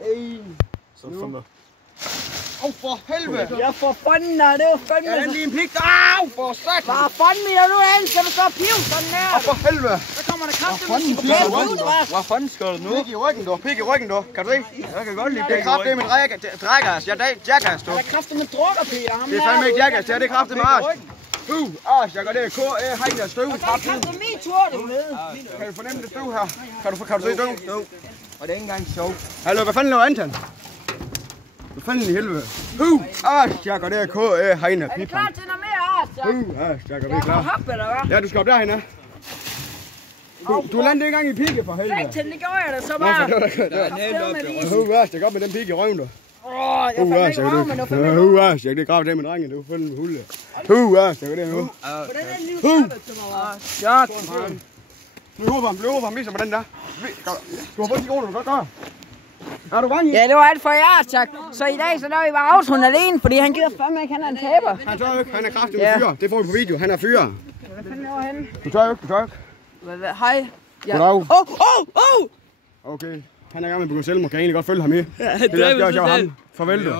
En. Så Åh, for helvede! Ja, for fanden, det var fandme... Ja, den lige en pik. Au, for satan! Hvad fanden mener du hen? Skal du så pive sådan her? Åh, for helvede! Så kommer der kraftigt Hvad fanden med sker der? Hvad fanden skal der nu? Pik i ryggen, du. Pik i ryggen, du. Kan du se? Jeg kan godt lide Det er kraft, det er mit Jackass. Jeg er Jackass, du. Der er kraftigt med drukker, Peter. Det er fandme ikke Jackass, det er kraft, det er Mars. Jeg gør det. Hegn af støv. Der er kraftigt min tur, du ved. Kan du fornemme det støv her? Kan du se støv? Jo. Og det er ikke engang sjovt. Hallo, hvad fanden laver Anton? Hvad fanden i helvede? Jeg gør det. Hegn af Er du pipan. klar til noget mere, Ars? Jeg gør Jeg det må klar. hoppe, eller hvad? Ja, du skal op derhen, ja. Du landede ikke engang i pigge for helvede. Satan, det gjorde jeg da så bare. Jeg går med den pigge i røven, du. Jeg fandt ikke røv, men du fandt ikke røv. Jeg det grav det med drengen, du følger med hulde. Jeg gør det nu. Hvordan er det lige stoppet til mig? Ja, Løb over ham, viser mig den der. Du har fået de kroner, du godt gøre. Er du bange? Ja, det var alt for jer, tak. Så i dag, så der vi bare autoen alene, fordi han gider fandme ikke, han er en taber. Han tør jo ikke, han er kraftig med fyr. Det får vi på video, han er fyr. Hvad fanden laver han? Du tør jo ikke. Hej. Ja. Goddag. Oh! Okay, han er i gang med at begå selvmord, kan jeg egentlig godt følge ham i. Ja, Det er også ham. Farvel du.